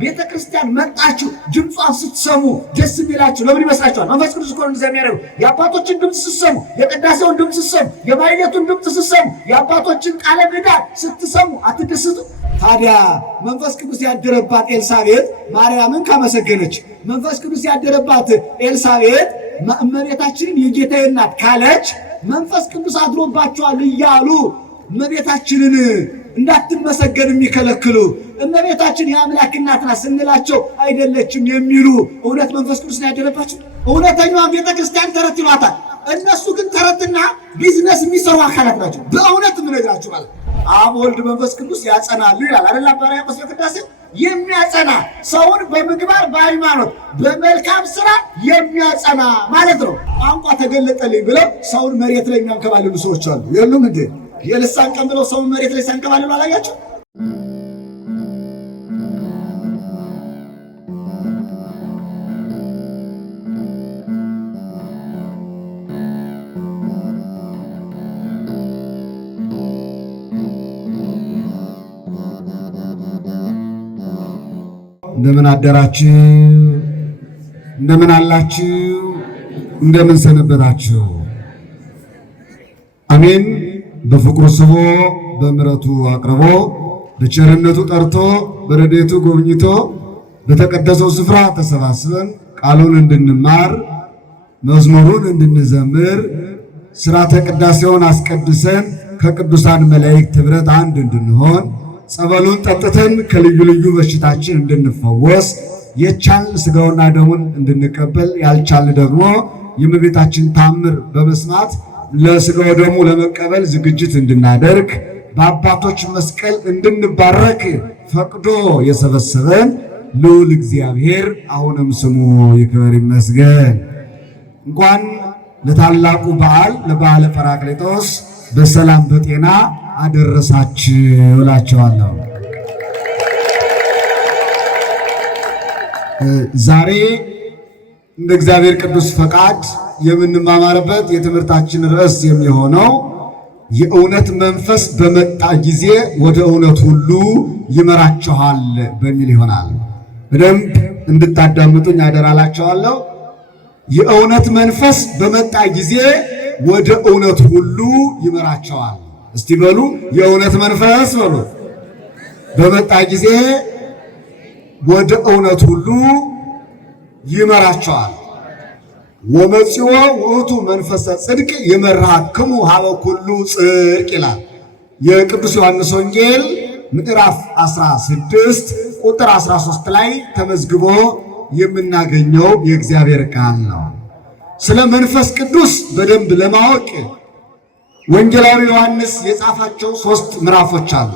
ቤተክርስቲያን መጣችሁ ድምጿን ስትሰሙ ደስ የሚላችሁ ለምን ይመስላችኋል? መንፈስ ቅዱስ እኮ እንደዚያ የሚያደርገው። የአባቶችን ድምፅ ስትሰሙ፣ የቅዳሴውን ድምፅ ስትሰሙ፣ የማኅሌቱን ድምፅ ስትሰሙ፣ የአባቶችን ቃለ ምዕዳን ስትሰሙ አትደስቱ? ታዲያ መንፈስ ቅዱስ ያደረባት ኤልሳቤጥ ማርያምን ካመሰገነች፣ መንፈስ ቅዱስ ያደረባት ኤልሳቤጥ እመቤታችንን የጌታዬ እናት ካለች መንፈስ ቅዱስ አድሮባቸዋል እያሉ እመቤታችንን እንዳትመሰገን የሚከለክሉ እመቤታችን የአምላክ እናት ናት ስንላቸው አይደለችም የሚሉ እውነት መንፈስ ቅዱስ ያደረባቸው? እውነተኛዋን ቤተክርስቲያን ተረት ይሏታል። እነሱ ግን ተረትና ቢዝነስ የሚሰሩ አካላት ናቸው። በእውነት የምነግራችሁ ማለት አብ ወልድ መንፈስ ቅዱስ ያጸናሉ ይላል አይደል? አባራ ያቆስ በቅዳሴ የሚያጸና ሰውን በምግባር በሃይማኖት በመልካም ስራ የሚያጸና ማለት ነው። ቋንቋ ተገለጠልኝ ብለው ሰውን መሬት ላይ የሚያንከባልሉ ሰዎች አሉ። የሉም እንዴ? የልሳን ቀን ብለው ሰውን መሬት ላይ ሲያንከባልሉ አላያቸው? እንደምን አደራችሁ? እንደምን አላችሁ? እንደምን ሰነበታችሁ? አሜን። በፍቅሩ ስቦ በምሕረቱ አቅርቦ በቸርነቱ ጠርቶ በረድኤቱ ጎብኝቶ በተቀደሰው ስፍራ ተሰባስበን ቃሉን እንድንማር መዝሙሩን እንድንዘምር ሥርዓተ ቅዳሴውን አስቀድሰን ከቅዱሳን መላእክት ኅብረት አንድ እንድንሆን ጸበሉን ጠጥተን ከልዩ ልዩ በሽታችን እንድንፈወስ የቻልን ሥጋውና ደሙን እንድንቀበል ያልቻልን ደግሞ የእመቤታችን ታምር በመስማት ለሥጋው ደሙ ለመቀበል ዝግጅት እንድናደርግ በአባቶች መስቀል እንድንባረክ ፈቅዶ የሰበሰበን ልዑል እግዚአብሔር አሁንም ስሙ ይክበር ይመስገን። እንኳን ለታላቁ በዓል ለበዓለ ጰራቅሊጦስ በሰላም በጤና አደረሳችሁ እላቸዋለሁ። ዛሬ እንደ እግዚአብሔር ቅዱስ ፈቃድ የምንማማርበት የትምህርታችን ርዕስ የሚሆነው የእውነት መንፈስ በመጣ ጊዜ ወደ እውነት ሁሉ ይመራችኋል በሚል ይሆናል። በደንብ እንድታዳምጡኝ አደራላችኋለሁ። የእውነት መንፈስ በመጣ ጊዜ ወደ እውነት ሁሉ ይመራችኋል። እስቲ በሉ የእውነት መንፈስ በሉ በመጣ ጊዜ ወደ እውነት ሁሉ ይመራችኋል። ወመጽኦ ውእቱ መንፈሰ ጽድቅ ይመራክሙ ሀበ ኩሉ ጽድቅ ይላል የቅዱስ ዮሐንስ ወንጌል ምዕራፍ 16 ቁጥር 13 ላይ ተመዝግቦ የምናገኘው የእግዚአብሔር ቃል ነው። ስለ መንፈስ ቅዱስ በደንብ ለማወቅ ወንጌላዊ ዮሐንስ የጻፋቸው 3 ምዕራፎች አሉ።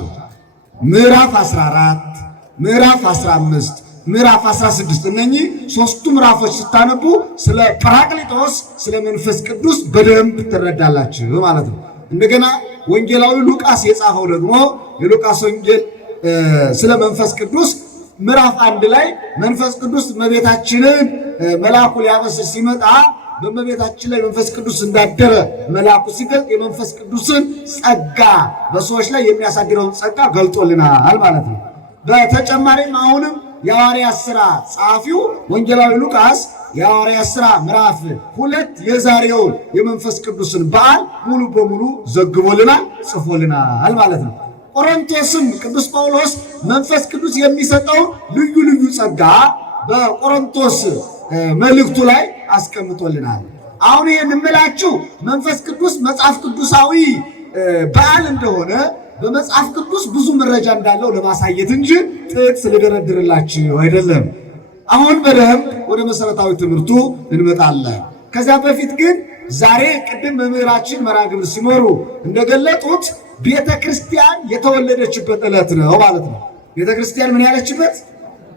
ምዕራፍ 14፣ ምዕራፍ 15፣ ምዕራፍ 16 እነኚህ 3ቱ ምዕራፎች ስታነቡ ስለ ጰራቅሊጦስ ስለ መንፈስ ቅዱስ በደንብ ትረዳላችሁ ማለት ነው። እንደገና ወንጌላዊ ሉቃስ የጻፈው ደግሞ የሉቃስ ወንጌል ስለ መንፈስ ቅዱስ ምዕራፍ 1 ላይ መንፈስ ቅዱስ እመቤታችንን መልአኩ ሊያበስር ሲመጣ በእመቤታችን ላይ መንፈስ ቅዱስ እንዳደረ መልአኩ ሲገልጥ የመንፈስ ቅዱስን ጸጋ በሰዎች ላይ የሚያሳድረውን ጸጋ ገልጦልናል ማለት ነው። በተጨማሪም አሁንም የሐዋርያት ሥራ ጸሐፊው ወንጌላዊ ሉቃስ የሐዋርያት ሥራ ምዕራፍ 2 የዛሬውን የመንፈስ ቅዱስን በዓል ሙሉ በሙሉ ዘግቦልናል፣ ጽፎልናል ማለት ነው። ቆሮንቶስም ቅዱስ ጳውሎስ መንፈስ ቅዱስ የሚሰጠውን ልዩ ልዩ ጸጋ በቆሮንቶስ መልእክቱ ላይ አስቀምጦልናል። አሁን ይህን እምላችሁ መንፈስ ቅዱስ መጽሐፍ ቅዱሳዊ በዓል እንደሆነ በመጽሐፍ ቅዱስ ብዙ መረጃ እንዳለው ለማሳየት እንጂ ጥቅስ ልደረድርላችሁ አይደለም። አሁን በደንብ ወደ መሰረታዊ ትምህርቱ እንመጣለን። ከዚያ በፊት ግን ዛሬ ቅድም መምህራችን መርሐ ግብር ሲመሩ እንደገለጡት ቤተ ክርስቲያን የተወለደችበት ዕለት ነው ማለት ነው። ቤተ ክርስቲያን ምን ያለችበት?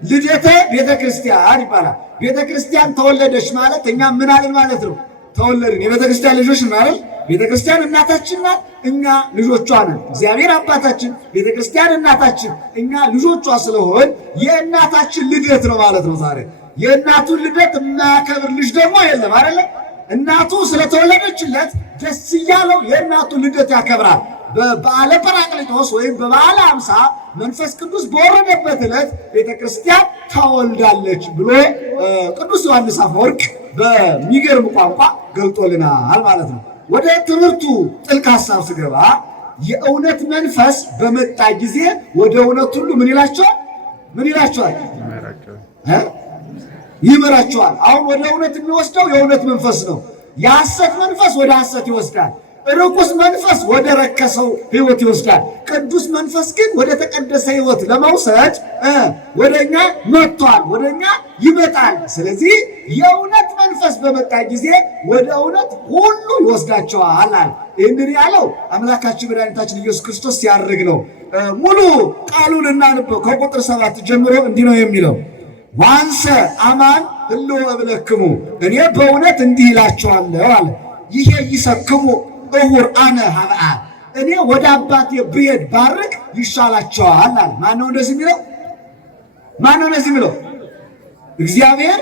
ልደተ ቤተ ክርስቲያን ይባላል። ቤተ ክርስቲያን ተወለደች ማለት እኛ ምን አለን ማለት ነው? ተወለድን። የቤተ ክርስቲያን ልጆች ማለት ቤተ ክርስቲያን እናታችን ናት፣ እኛ ልጆቿ ነን። እግዚአብሔር አባታችን፣ ቤተ ክርስቲያን እናታችን፣ እኛ ልጆቿ ስለሆን የእናታችን ልደት ነው ማለት ነው። ዛሬ የእናቱን ልደት የማያከብር ልጅ ደግሞ የለም አይደለ? እናቱ ስለተወለደችለት ደስ እያለው የእናቱ ልደት ያከብራል። በበዓለ ጰራቅሊጦስ ወይም በበዓለ ሃምሳ መንፈስ ቅዱስ በወረደበት ዕለት ቤተክርስቲያን ተወልዳለች ብሎ ቅዱስ ዮሐንስ አፈወርቅ በሚገርም ቋንቋ ገልጦልናል ማለት ነው። ወደ ትምህርቱ ጥልቅ ሐሳብ ስገባ የእውነት መንፈስ በመጣ ጊዜ ወደ እውነት ሁሉ ምን ይላቸዋል? ምን ይላቸዋል? ይመራቸዋል። አሁን ወደ እውነት የሚወስደው የእውነት መንፈስ ነው። የሐሰት መንፈስ ወደ ሐሰት ይወስዳል። ርኩስ መንፈስ ወደ ረከሰው ሕይወት ይወስዳል። ቅዱስ መንፈስ ግን ወደ ተቀደሰ ሕይወት ለመውሰድ ወደኛ መጥቷል፣ ወደኛ ይመጣል። ስለዚህ የእውነት መንፈስ በመጣ ጊዜ ወደ እውነት ሁሉ ይወስዳቸዋል። ይህንን ያለው አምላካችን መድኃኒታችን ኢየሱስ ክርስቶስ ሲያርግ ነው። ሙሉ ቃሉን እናንበው። ከቁጥር 7 ጀምሮ እንዲህ ነው የሚለው ዋንሰ አማን ህሎ እብለክሙ እኔ በእውነት እንዲህ ይላቸዋለሁ አለ። ይሄ ይሰክሙ እሁር አነ ሀብአ እኔ ወደ አባቴ ብሄድ ባርቅ ይሻላቸዋል አለ። ማነው እንደዚህ የሚለው? ማነው እንደዚህ የሚለው? እግዚአብሔር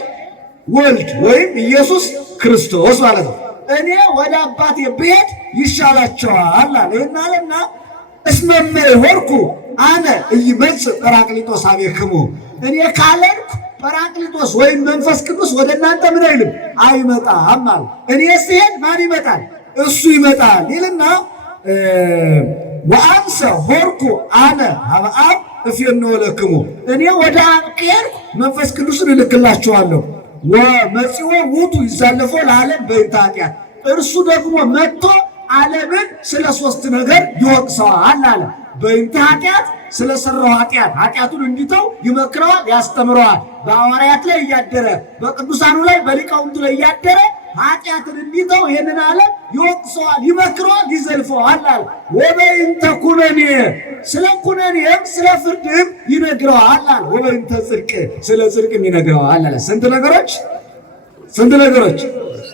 ወልድ ወይም ኢየሱስ ክርስቶስ ማለት ነው። እኔ ወደ አባቴ ብሄድ ይሻላቸዋል አለ። ይህን አለና እስመመ ሆርኩ አነ ኢይመጽእ ጰራቅሊጦስ ኀቤክሙ እኔ ካለንኩ ጰራቅሊጦስ ወይም መንፈስ ቅዱስ ወደ እናንተ ምን አይልም አይመጣም ማለት። እኔ ስሄድ ማን ይመጣል? እሱ ይመጣል ይልና ወአንሰ ሆርኩ አነ ሀበ አብ እፌንዎ ለክሙ እኔ ወደ አብ ከሄድኩ መንፈስ ቅዱስን እልክላችኋለሁ። ወመጺኦ ውእቱ ይዛለፎ ለዓለም በእንተ ኃጢአት እርሱ ደግሞ መጥቶ ዓለምን ስለ 3 ነገር ይወቅሰዋል አለ። በእንተ ኃጢአት ስለሰራው ኃጢአቱን እንዲተው ይመክረዋል፣ ያስተምረዋል። በሐዋርያት ላይ እያደረ በቅዱሳኑ ላይ በሊቃውንቱ ላይ እያደረ ኃጢአትን እንዲተው ይህንን ዓለም ይወቅሰዋል፣ ይመክረዋል፣ ይዘልፈዋል አለ። ወበእንተ ኩነኔ ስለ ኩነኔም ስለ ፍርድም ይነግረዋል አለ። ወበእንተ ጽድቅ ስለ ጽድቅም ይነግረዋል አለ። ስንት ነገሮች?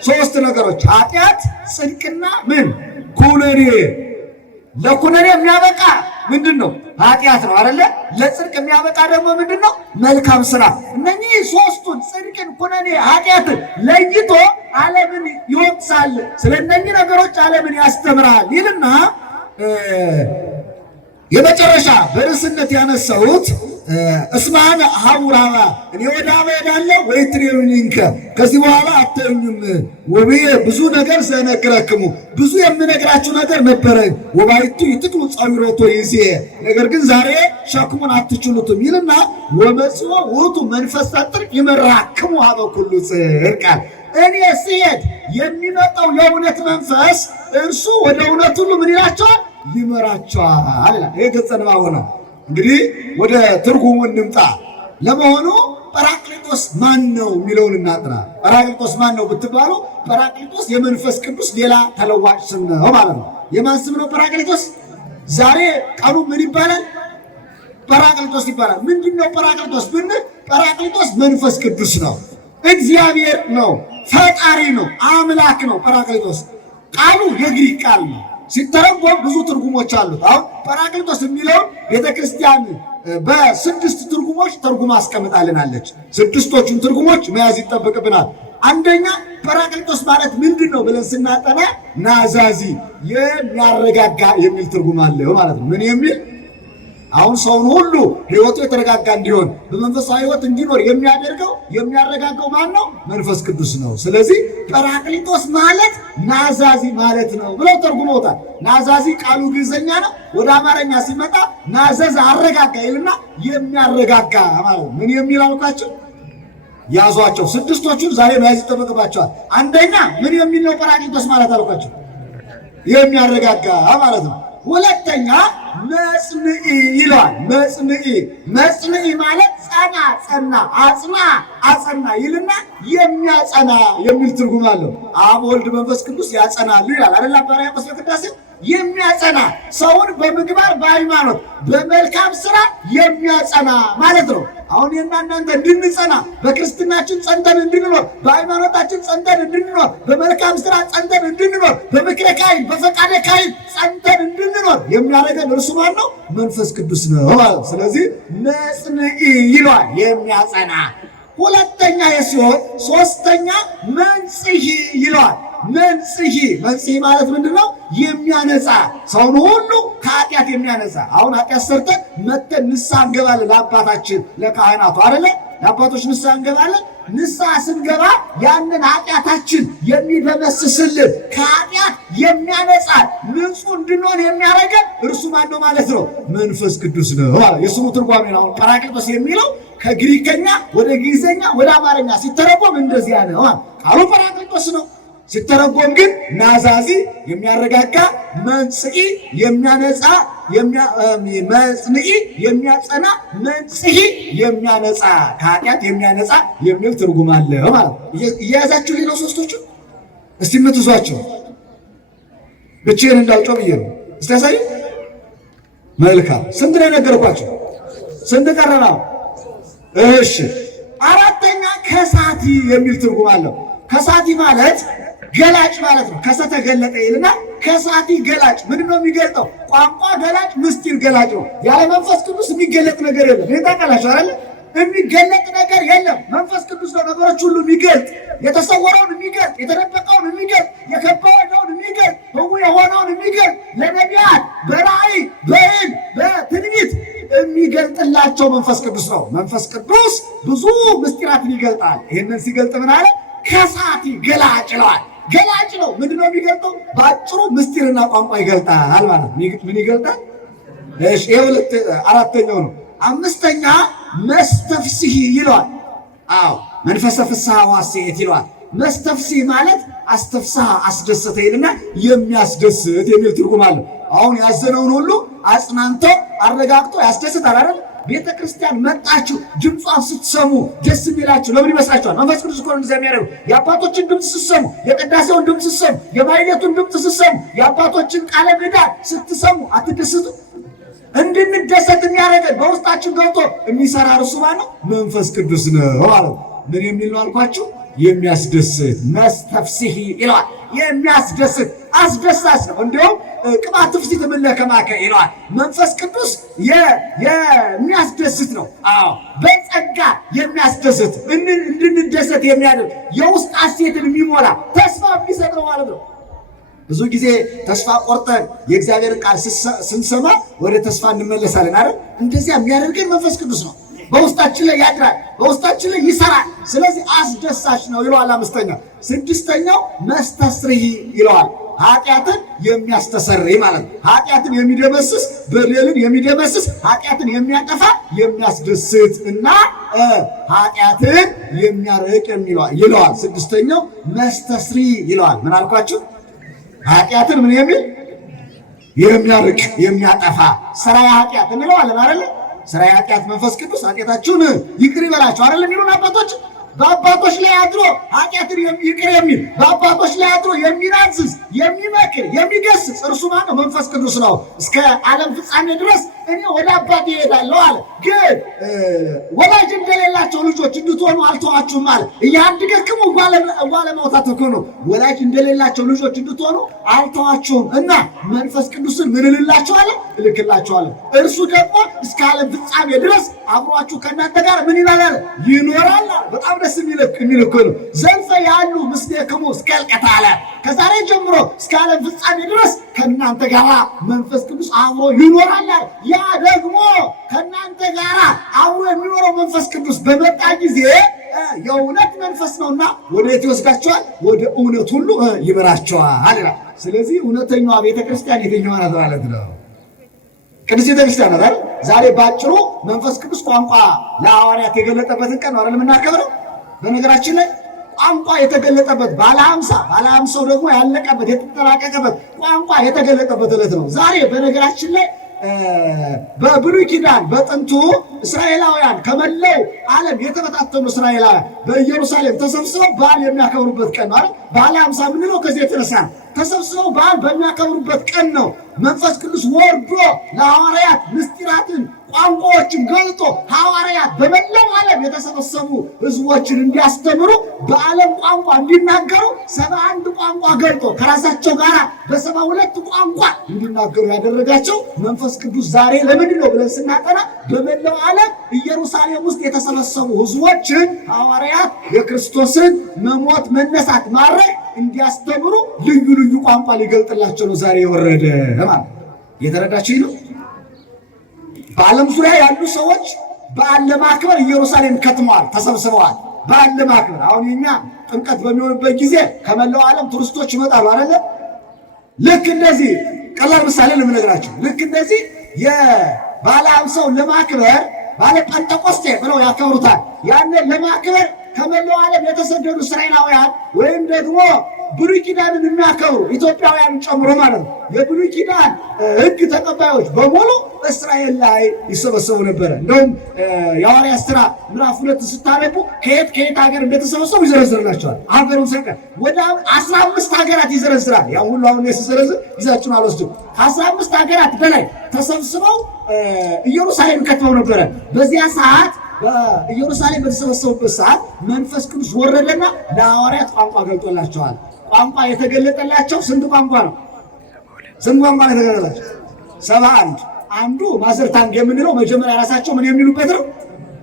3 ነገሮች ኃጢአት፣ ጽድቅና ምን ኩነኔ። ለኩነኔ የሚያበቃ ምንድን ነው? ኃጢአት ነው አይደለ? ለጽድቅ የሚያበቃ ደግሞ ምንድን ነው? መልካም ስራ። እነኚህ 3ቱን ጽድቅን፣ ኩነኔ፣ ኃጢአትን ለይቶ ዓለምን ይወቅሳል። ስለ እነኚህ ነገሮች ዓለምን ያስተምራል ይልና የመጨረሻ በርዕስነት ያነሳሁት እስማነ ሀቡራባ እኔ ወደ አብ እሄዳለሁ ወይትሬዩኒንከ ከዚህ በኋላ አታዩኝም። ወብዬ ብዙ ነገር ዘነግረክሙ ብዙ የምነግራችሁ ነገር ነበረኝ። ወባይቱ ይትክሉ ጸዊሮቶ ይዜ ነገር ግን ዛሬ ሸክሙን አትችሉትም ይልና ወመጽኦ ውእቱ መንፈሰ ጽድቅ ይመራክሙ ሀበ ኩሉ ጽድቅ። እኔ ስሄድ የሚመጣው የእውነት መንፈስ እርሱ ወደ እውነት ሁሉ ምን ይላቸዋል? ይመራቸዋል። ይሄ ገጸ ንባቡ ነው። እንግዲህ ወደ ትርጉሙ እንምጣ። ለመሆኑ ጰራቅሊጦስ ማን ነው የሚለውን እናጥራ። ጰራቅሊጦስ ማን ነው ብትባሉ ጰራቅሊጦስ የመንፈስ ቅዱስ ሌላ ተለዋጭ ስም ነው ማለት ነው። የማን ስም ነው ጰራቅሊጦስ? ዛሬ ቀኑ ምን ይባላል? ጰራቅሊጦስ ይባላል። ምንድነው ጰራቅሊጦስ ብንል ጰራቅሊጦስ መንፈስ ቅዱስ ነው፣ እግዚአብሔር ነው፣ ፈጣሪ ነው፣ አምላክ ነው። ጰራቅሊጦስ ቃሉ የግሪክ ቃል ነው። ሲተረጎም ብዙ ትርጉሞች አሉት። አሁን ጰራቅሊጦስ የሚለውን ቤተክርስቲያን በ6 ትርጉሞች ተርጉማ አስቀምጣልናለች። 6ቶቹን ትርጉሞች መያዝ ይጠበቅብናል። አንደኛ ጰራቅሊጦስ ማለት ምንድን ነው ብለን ስናጠና ናዛዚ የሚያረጋጋ የሚል ትርጉም አለው ማለት ነው። ምን የሚል? አሁን ሰውን ሁሉ ሕይወቱ የተረጋጋ እንዲሆን በመንፈሳዊ ሕይወት እንዲኖር የሚያረጋጋው ማን ነው? መንፈስ ቅዱስ ነው። ስለዚህ ጰራቅሊጦስ ማለት ናዛዚ ማለት ነው ብለው ተርጉመውታል። ናዛዚ ቃሉ ግዕዘኛ ነው። ወደ አማርኛ ሲመጣ ናዘዝ አረጋጋ ይልና የሚያረጋጋ ማለት ነው። ምን የሚል አልኳቸው? ያዟቸው። 6ቶቹን ዛሬ መያዝ ይጠበቅባቸዋል። አንደኛ ምን የሚል ነው ጰራቅሊጦስ ማለት አልኳቸው? የሚያረጋጋ ማለት ነው። ሁለተኛ መጽንዒ ይለዋል። መጽንዒ ማለት ጸና፣ አጸና ይልና የሚያጸና የሚል ትርጉም አለው። አብ ወልድ መንፈስ ቅዱስ ያጸናሉ ይላል አይደል? በራእይ ቅዳሴ የሚያጸና ሰውን በምግባር በሃይማኖት በመልካም ስራ የሚያጸና ማለት ነው። አሁን እናንተ እንድንጸና በክርስትናችን ጸንተን እንድንኖር በሃይማኖታችን ጸንተን እንድንኖር በመልካም ስራ ጸንተን እንድንኖር በምክረ ካህን በፈቃደ ካህን ጸንተን እንድንኖር የሚያደርገን እርሱ ማን ነው? መንፈስ ቅዱስ ነው ማለት። ስለዚህ መጽንዒ ይለዋል፣ የሚያጸና። ሁለተኛ የሲሆን ሶስተኛ መንጽሒ ይለዋል። መንጽሔ ማለት ምንድነው? የሚያነጻ ሰውን ሁሉ ከኃጢአት የሚያነጻ። አሁን ኃጢአት ሰርተን መተን ንስሐ እንገባለን ለአባታችን ለካህናቱ አይደለ? ለአባቶች ንስሐ እንገባለን። ንስሐ ስንገባ ያንን ኃጢአታችን የሚደመስስልን ከኃጢአት የሚያነጻ ንጹሕ እንድንሆን የሚያደርገን እርሱ ማን ነው ማለት ነው? መንፈስ ቅዱስ ነው። የስሙ ትርጓሜ ነው። አሁን ጰራቅሊጦስ የሚለው ከግሪከኛ ወደ ግዕዝኛ ወደ አማርኛ ሲተረጎም እንደዚህ ያለ ነው። ቃሉ ጰራቅሊጦስ ነው። ሲተረጎም ግን ናዛዚ የሚያረጋጋ፣ መንጽሔ የሚያነጻ፣ መጽንዒ የሚያጸና፣ መንጽሔ የሚያነጻ ከኃጢአት የሚያነጻ የሚል ትርጉም አለ ማለት ነው። እየያዛችሁ ሌላው ሶስቶቹ እስቲ የምትዟቸው ብቻዬን እንዳልጮህ ብዬ ነው። እስቲ ያሳይ። መልካም ስንት ነው የነገርኳቸው? ስንት ቀረና? እሺ አራተኛ ከሳቲ የሚል ትርጉም አለው። ከሳቲ ማለት ገላጭ ማለት ነው። ከሰተ ገለጠ ይልና ከሳቲ ገላጭ ምንድን ነው የሚገልጠው? ቋንቋ ገላጭ፣ ምስጢር ገላጭ ነው። ያለ መንፈስ ቅዱስ የሚገለጥ ነገር የለም። ይሄ ታውቃላችሁ አይደል? የሚገለጥ ነገር የለም። መንፈስ ቅዱስ ነው ነገሮች ሁሉ የሚገልጥ፣ የተሰወረውን የሚገልጥ፣ የተደበቀውን የሚገልጥ፣ የከበረውን የሚገልጥ፣ ህውይ የሆነውን የሚገልጥ፣ ለነቢያት በራእይ በዕልም በትንቢት የሚገልጥላቸው መንፈስ ቅዱስ ነው። መንፈስ ቅዱስ ብዙ ምስጢራትን ይገልጣል። ይህንን ሲገልጥ ምን አለ? ከሳቲ ገላጭ ይለዋል። ገላጭ ነው። ምንድነው የሚገልጠው? በአጭሩ ምስጢርና ቋንቋ ይገልጣል ማለት ነው። ምን ይገልጣል? እሺ ይሄ አራተኛው ነው። አምስተኛ መስተፍስሒ ይለዋል። አዎ መንፈሰ ፍስሐ ወሐሴት ይለዋል። መስተፍስሒ ማለት አስተፍስሐ አስደሰተ ይልና የሚያስደስት የሚል ትርጉም አለው። አሁን ያዘነውን ሁሉ አጽናንቶ አረጋግጦ ያስደስታል አይደል? ቤተ ክርስቲያን መጣችሁ ድምጿን ስትሰሙ ደስ የሚላችሁ ለምን ይመስላችኋል? መንፈስ ቅዱስ እኮ እንደዚያ የሚያደርገው። የአባቶችን ድምፅ ስትሰሙ፣ የቅዳሴውን ድምፅ ስትሰሙ፣ የማኅሌቱን ድምፅ ስትሰሙ፣ የአባቶችን ቃለ ምዕዳን ስትሰሙ አትደስቱ? እንድንደሰት የሚያደርገን በውስጣችን ገብቶ የሚሰራ እርሱ ማን ነው? መንፈስ ቅዱስ ነው ማለት ምን የሚል ነው አልኳችሁ? የሚያስደስት መስተፍስሒ ይለዋል። የሚያስደስት አስደሳች ነው። እንዲሁም ቅባት ትፍሥሕት እምኔከማከ ይለዋል። መንፈስ ቅዱስ የሚያስደስት ነው። አዎ በጸጋ የሚያስደስት እንድንደሰት የሚያደርግ የውስጥ ሐሴትን የሚሞላ ተስፋ የሚሰጥ ነው ማለት ነው። ብዙ ጊዜ ተስፋ ቆርጠን የእግዚአብሔርን ቃል ስንሰማ ወደ ተስፋ እንመለሳለን አይደል? እንደዚያ የሚያደርገን መንፈስ ቅዱስ ነው። በውስጣችን ላይ ያድራል፣ በውስጣችን ላይ ይሰራል። ስለዚህ አስደሳች ነው ይለዋል። አምስተኛው። ስድስተኛው መስተስርይ ይለዋል። ኃጢአትን የሚያስተሰርይ ማለት ነው። ኃጢአትን የሚደመስስ፣ በደልን የሚደመስስ፣ ኃጢአትን የሚያጠፋ የሚያስደስት እና ኃጢአትን የሚያርቅ ይለዋል። ስድስተኛው መስተስርይ ይለዋል። ምን አልኳችሁ? ኃጢአትን ምን የሚል የሚያርቅ የሚያጠፋ ሥራዬ ኃጢአት እንለዋለን አይደል? ሥራዬ ኃጢአት መንፈስ ቅዱስ ኃጢአታችሁን ይቅር ይበላችሁ አይደል የሚሉን አባቶች። በአባቶች ላይ አድሮ ኃጢአትን ይቅር የሚል በአባቶች ላይ አድሮ የሚናዝዝ የሚመክር የሚገስጽ እርሱ ማን ነው? መንፈስ ቅዱስ ነው። እስከ ዓለም ፍጻሜ ድረስ እኔ ወደ አባቴ እሄዳለሁ አለ። ግን ወላጅ እንደሌላቸው ልጆች እንድትሆኑ አልተዋችሁም አለ። እያድገክሙ እጓለ መውታት እኮ ወላጅ እንደሌላቸው ልጆች እንድትሆኑ አልተዋችሁም እና መንፈስ ቅዱስን ምን እልላችኋለሁ? እልክላችኋለሁ። እርሱ ደግሞ እስከ ዓለም ፍጻሜ ድረስ አብሯችሁ ከእናንተ ጋር ምን ይላል? ይኖራል። በጣም ደስ የሚል እኮ ነው። ዘልፈ ያሉ ምስሌክሙ እስከ ዕልቀተ ዓለም፣ ከዛሬ ጀምሮ እስከ ዓለም ፍጻሜ ድረስ ከእናንተ ጋር መንፈስ ቅዱስ አብሮ ይኖራል። ያ ደግሞ ከእናንተ ጋር አብሮ የሚኖረው መንፈስ ቅዱስ በመጣ ጊዜ የእውነት መንፈስ ነውና ወዴት ይወስዳቸዋል? ወደ እውነት ሁሉ ይመራቸዋል። ስለዚህ እውነተኛዋ ቤተክርስቲያን የትኛዋ ናት ማለት ነው? ቅድስት ቤተክርስቲያን ናት አይደል? ዛሬ ባጭሩ መንፈስ ቅዱስ ቋንቋ ለሐዋርያት የገለጠበትን ቀን ነው አይደል የምናከብረው? በነገራችን ላይ ቋንቋ የተገለጠበት ባለ ሀምሳው ደግሞ ያለቀበት የተጠናቀቀበት ቋንቋ የተገለጠበት ዕለት ነው ዛሬ። በነገራችን ላይ በብሉይ ኪዳን በጥንቱ እስራኤላውያን ከመላው ዓለም የተበታተኑ እስራኤላውያን በኢየሩሳሌም ተሰብስበው በዓል የሚያከብሩበት ቀን ነው አይደል? ባለ ሀምሳ ምንለው ከዚህ የተነሳ ተሰብስበው በዓል በሚያከብሩበት ቀን ነው መንፈስ ቅዱስ ወርዶ ለሐዋርያት ምስጢራትን ቋንቋዎችን ገልጦ ሐዋርያት በመላው ዓለም የተሰበሰቡ ሕዝቦችን እንዲያስተምሩ በዓለም ቋንቋ እንዲናገሩ 71 ቋንቋ ገልጦ ከራሳቸው ጋር በ72 ቋንቋ እንዲናገሩ ያደረጋቸው መንፈስ ቅዱስ ዛሬ ለምንድን ነው ብለን ስናጠና በመላው ዓለም ኢየሩሳሌም ውስጥ የተሰበሰቡ ሕዝቦችን ሐዋርያት የክርስቶስን መሞት መነሳት ማድረግ እንዲያስተምሩ ልዩ ልዩ ቋንቋ ሊገልጥላቸው ነው ዛሬ የወረደ ማለት የተረዳችሁ ነው። በዓለም ዙሪያ ያሉ ሰዎች በዓል ለማክበር ኢየሩሳሌም ከትመዋል፣ ተሰብስበዋል። በዓል ለማክበር አሁን የኛ ጥምቀት በሚሆንበት ጊዜ ከመላው ዓለም ቱሪስቶች ይመጣሉ አይደለ? ልክ እንደዚህ ቀላል ምሳሌ ለምነግራችሁ፣ ልክ እንደዚህ የባለ ሃምሳውን ለማክበር ባለ ጴንጤቆስጤ ብለው ያከብሩታል። ያንን ለማክበር ከመላው ዓለም የተሰደዱ እስራኤላውያን ወይም ደግሞ ብሉይ ኪዳንን የሚያከብሩ ኢትዮጵያውያን ጨምሮ ማለት ነው የብሉይ ኪዳን ሕግ ተቀባዮች በሙሉ እስራኤል ላይ ይሰበሰቡ ነበረ። እንደውም የሐዋርያት ሥራ ምዕራፍ 2 ስታነቡ ከየት ሀገር እንደተሰበሰቡ ይዘረዝርላቸዋል። ሀገሩን ሰቀ ወደ 15 ሀገራት ይዘረዝራል። ያው ሁሉ አሁን የስዘረዝር ይዛችሁን አልወስድም። ከ15 ሀገራት በላይ ተሰብስበው ኢየሩሳሌም ከትመው ነበረ። በዚያ ሰዓት በኢየሩሳሌም በተሰበሰቡበት ሰዓት መንፈስ ቅዱስ ወረደና ለሐዋርያት ቋንቋ ገልጦላቸዋል። ቋንቋ የተገለጠላቸው ስንት ቋንቋ ነው? ስንት ቋንቋ ነው የተገለጠላቸው? 71። አንዱ ማዘርታንግ የምንለው መጀመሪያ ራሳቸው ምን የሚሉበት ነው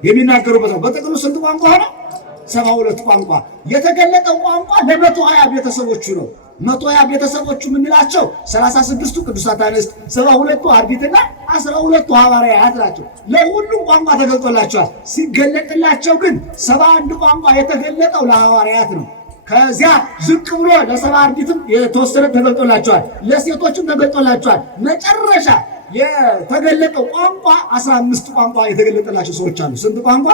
የሚናገሩበት ነው። በጥቅሉ ስንት ቋንቋ ሆነ? 72 ቋንቋ። የተገለጠው ቋንቋ ለ120 ቤተሰቦቹ ነው። 120 ቤተሰቦቹ የምንላቸው 36ቱ ቅዱሳት አንስት፣ 72ቱ አርድእትና 12ቱ ሐዋርያት ናቸው። ለሁሉም ቋንቋ ተገልጦላቸዋል። ሲገለጥላቸው ግን 71 ቋንቋ የተገለጠው ለሐዋርያት ነው። ከዚያ ዝቅ ብሎ ለ70 አርድእትም የተወሰነ ተገልጦላቸዋል፣ ለሴቶችም ተገልጦላቸዋል። መጨረሻ የተገለጠው ቋንቋ 15 ቋንቋ የተገለጠላቸው ሰዎች አሉ። ስንት ቋንቋ?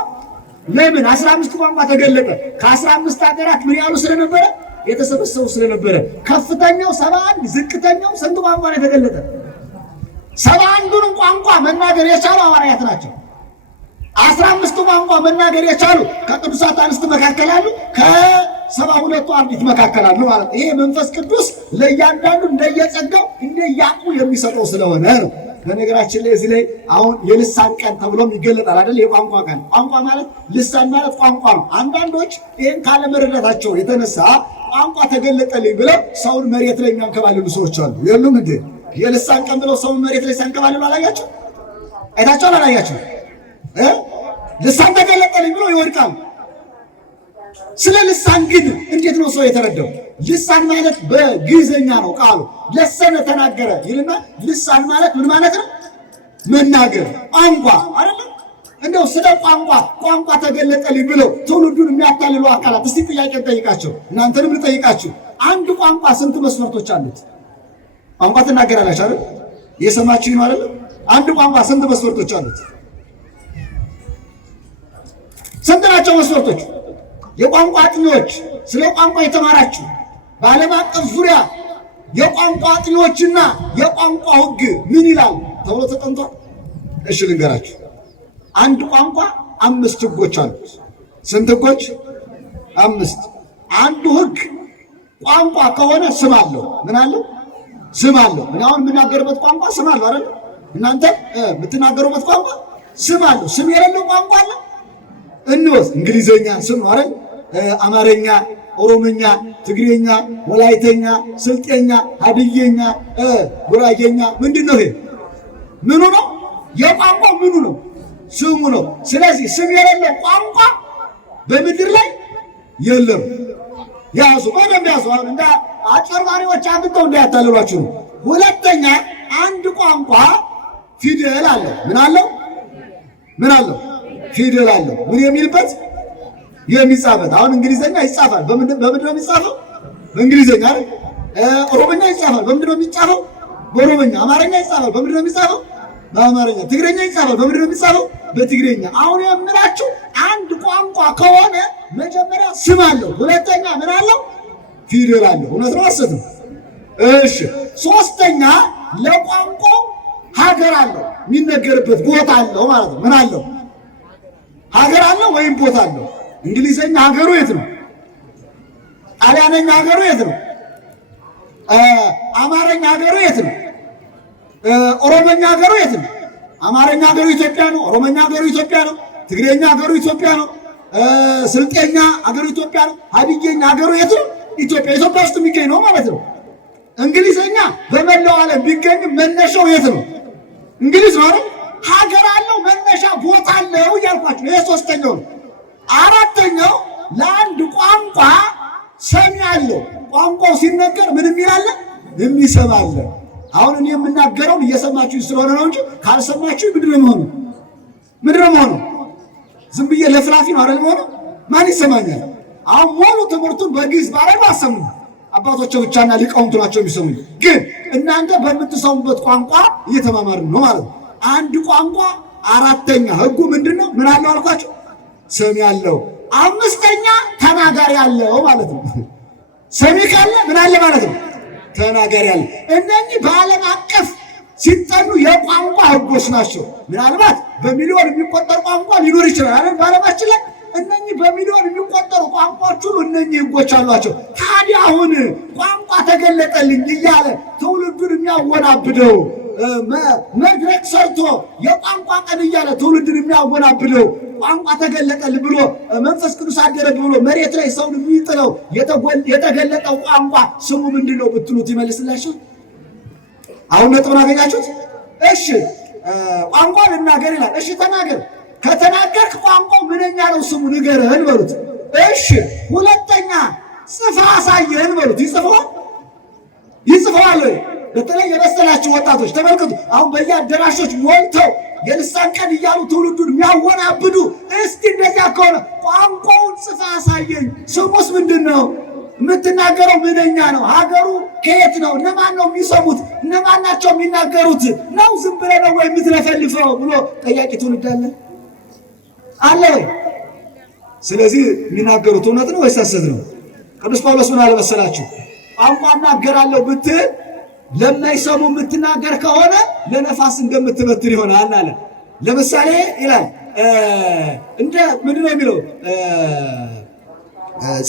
ለምን 15 ቋንቋ ተገለጠ? ከ15 ሀገራት ምን ያሉ ስለነበረ የተሰበሰቡ ስለነበረ። ከፍተኛው 71፣ ዝቅተኛው ስንት ቋንቋ ነው የተገለጠ? 71ዱን ቋንቋ መናገር የቻሉ ሐዋርያት ናቸው። 15ቱ ቋንቋ መናገር የቻሉ ከቅዱሳት አንስት መካከል አሉ፣ ከ72ቱ አርድእት መካከል አሉ ማለት ነው። ይሄ መንፈስ ቅዱስ ለእያንዳንዱ እንደየጸጋው እንደያቁ የሚሰጠው ስለሆነ ነው። በነገራችን ላይ እዚህ ላይ አሁን የልሳን ቀን ተብሎም ይገለጣል አይደል? የቋንቋ ቀን። ቋንቋ ማለት ልሳን ማለት ቋንቋ ነው። አንዳንዶች ይህን ካለመረዳታቸው የተነሳ ቋንቋ ተገለጠልኝ ብለው ሰውን መሬት ላይ የሚያንከባልሉ ሰዎች አሉ። የሉም እንዴ? የልሳን ቀን ብለው ሰውን መሬት ላይ ሲያንከባልሉ አላያችሁ? አይታችሁ አላያችሁ? ልሳን ተገለጠልኝ ብለው ይወድቃሉ። ስለ ልሳን ግን እንዴት ነው ሰው የተረዳው? ልሳን ማለት በግዕዝኛ ነው ቃሉ። ለሰነ ተናገረ ይልና ልሳን ማለት ምን ማለት ነው? መናገር፣ ቋንቋ አይደለም። እንደው ስለ ቋንቋ ተገለጠልኝ ብለው ትውልዱን የሚያታልሉ አካላት እስቲ ጥያቄ ጠይቃቸው፣ እናንተንም ልጠይቃችሁ። አንድ ቋንቋ ስንት መስፈርቶች አሉት? ቋንቋ ትናገራላችሁ አይደል? የሰማችሁኝ ማለት ነው። አንድ ቋንቋ ስንት መስፈርቶች አሉት? ስንት ናቸው መስፈርቶች? የቋንቋ አጥኚዎች፣ ስለ ቋንቋ የተማራችሁ በዓለም አቀፍ ዙሪያ የቋንቋ አጥኚዎችና የቋንቋ ሕግ ምን ይላል ተብሎ ተጠንቷል። እሺ ልንገራችሁ። አንድ ቋንቋ 5 ሕጎች አሉት። ስንት ሕጎች? 5። አንዱ ሕግ ቋንቋ ከሆነ ስም አለው። ምን አለው? ስም አለው። እኔ አሁን የምናገርበት ቋንቋ ስም አለው አይደል? እናንተ የምትናገሩበት ቋንቋ ስም አለው። ስም የሌለው ቋንቋ አለ? እንወስ እንግሊዘኛ ስም ነው አይደል? አማርኛ፣ ኦሮምኛ፣ ትግሬኛ፣ ወላይተኛ፣ ስልጤኛ፣ ሀድዬኛ፣ ጉራጌኛ ምንድን ነው ይሄ? ምኑ ነው? የቋንቋ ምኑ ነው? ስሙ ነው። ስለዚህ ስም የሌለው ቋንቋ በምድር ላይ የለም። ያዙ፣ በደንብ ያዙ። አሁን እንደ አጭበርባሪዎች አግኝተው እንዳያታልሏችሁ ነው። ሁለተኛ አንድ ቋንቋ ፊደል አለው። ምን አለው? ምን አለው? ፊደል አለው። ምን የሚልበት የሚጻፈት። አሁን እንግሊዘኛ ይጻፋል። በምንድን ነው የሚጻፈው? በእንግሊዘኛ አይደል? ኦሮምኛ ይጻፋል። በምንድን ነው የሚጻፈው? በኦሮምኛ። አማርኛ ይጻፋል። በምንድን ነው የሚጻፈው? በአማርኛ። ትግረኛ ይጻፋል። በምንድን ነው የሚጻፈው? በትግረኛ። አሁን የምላችሁ አንድ ቋንቋ ከሆነ መጀመሪያ ስም አለው፣ ሁለተኛ ምን አለው? ፊደል አለው። እውነት ነው ሐሰት ነው? እሺ። ሶስተኛ ለቋንቋው ሀገር አለው፣ የሚነገርበት ቦታ አለው ማለት ነው። ምን አለው? ሀገር አለው ወይም ቦታ አለው። እንግሊዘኛ ሀገሩ የት ነው? ጣሊያነኛ ሀገሩ የት ነው? አማርኛ ሀገሩ የት ነው? ኦሮሞኛ ሀገሩ የት ነው? አማርኛ ሀገሩ ኢትዮጵያ ነው። ኦሮሞኛ ሀገሩ ኢትዮጵያ ነው። ትግሬኛ ሀገሩ ኢትዮጵያ ነው። ስልጤኛ ሀገሩ ኢትዮጵያ ነው። ሀዲዬኛ ሀገሩ የት ነው? ኢትዮጵያ። ኢትዮጵያ ውስጥ የሚገኝ ነው ማለት ነው። እንግሊዘኛ በመላው ዓለም ቢገኝ መነሻው የት ነው? እንግሊዝ ነው አይደል? ሀገር አለው፣ መነሻ ቦታ አለው እያልኳቸው። ይሄ ሶስተኛው ነው። አራተኛው ለአንድ ቋንቋ ሰሚ አለው። ቋንቋው ሲነገር ምን የሚላለ የሚሰማለ። አሁን እኔ የምናገረውን እየሰማችሁ ስለሆነ ነው እንጂ ካልሰማችሁ ምንድነው የሚሆነው? ምንድነው የሚሆነው? ዝም ብዬ ለፍላፊ ነው አይደል የሚሆነው? ማን ይሰማኛል? አሁን ሙሉ ትምህርቱን በግዕዝ ባረባ አሰሙ አባቶች ብቻና ሊቃውንቱ ናቸው የሚሰሙኝ። ግን እናንተ በምትሰሙበት ቋንቋ እየተማማርን ነው ማለት ነው። አንድ ቋንቋ አራተኛ ህጉ ምንድነው? ምን አለው አልኳችሁ? ሰሚ አለው። አምስተኛ ተናጋሪ አለው ማለት ነው። ሰሚ ካለ ምን አለ ማለት ነው? ተናጋሪ አለ። እነኚህ በዓለም አቀፍ ሲጠኑ የቋንቋ ህጎች ናቸው። ምናልባት በሚሊዮን የሚቆጠር ቋንቋ ሊኖር ይችላል አይደል በዓለማችን ላይ። እነኚህ በሚሊዮን የሚቆጠሩ ቋንቋዎች ሁሉ እነኚህ ህጎች አሏቸው። ታዲያ አሁን ቋንቋ ተገለጠልኝ እያለ ትውልዱን የሚያወናብደው መድረክ ሰርቶ የቋንቋ ቀን እያለ ትውልድን የሚያወናብደው ቋንቋ ተገለጠልኝ ብሎ መንፈስ ቅዱስ አደረግ ብሎ መሬት ላይ ሰውን የሚጥለው የተገለጠው ቋንቋ ስሙ ምንድን ነው ብትሉት ይመልስላችሁ? አሁን ነጥቡን አገኛችሁት? እሺ ቋንቋ ልናገር ይላል። እሺ ተናገር። ከተናገርክ ቋንቋው ምንኛ ነው ስሙ ንገረን በሉት። እሺ ሁለተኛ ጽፋ አሳየን በሉት። ይጽፈዋል ወይ? በተለይ የመሰላችሁ ወጣቶች ተመልከቱ። አሁን በየአዳራሾች ሞልተው የልሳን ቀን እያሉ ትውልዱን የሚያወናብዱ። እስቲ እንደዚያ ከሆነ ቋንቋውን ጽፋ አሳየኝ። ስሙስ ምንድን ነው? የምትናገረው ምንኛ ነው? ሀገሩ ከየት ነው? እነማን ነው የሚሰሙት? እነማን ናቸው የሚናገሩት? ነው ዝም ብለህ ነው ወይ የምትለፈልፈው ብሎ ጠያቂ ትውልድ አለ ወይ? ስለዚህ የሚናገሩት እውነት ነው ወይስ ሐሰት ነው? ቅዱስ ጳውሎስ ምን አለ መሰላችሁ? ቋንቋ እናገራለሁ ብትል ለማይሰሙ የምትናገር ከሆነ ለነፋስ እንደምትበትር ይሆናል አለ። ለምሳሌ ይላል እንደ ምንድነው የሚለው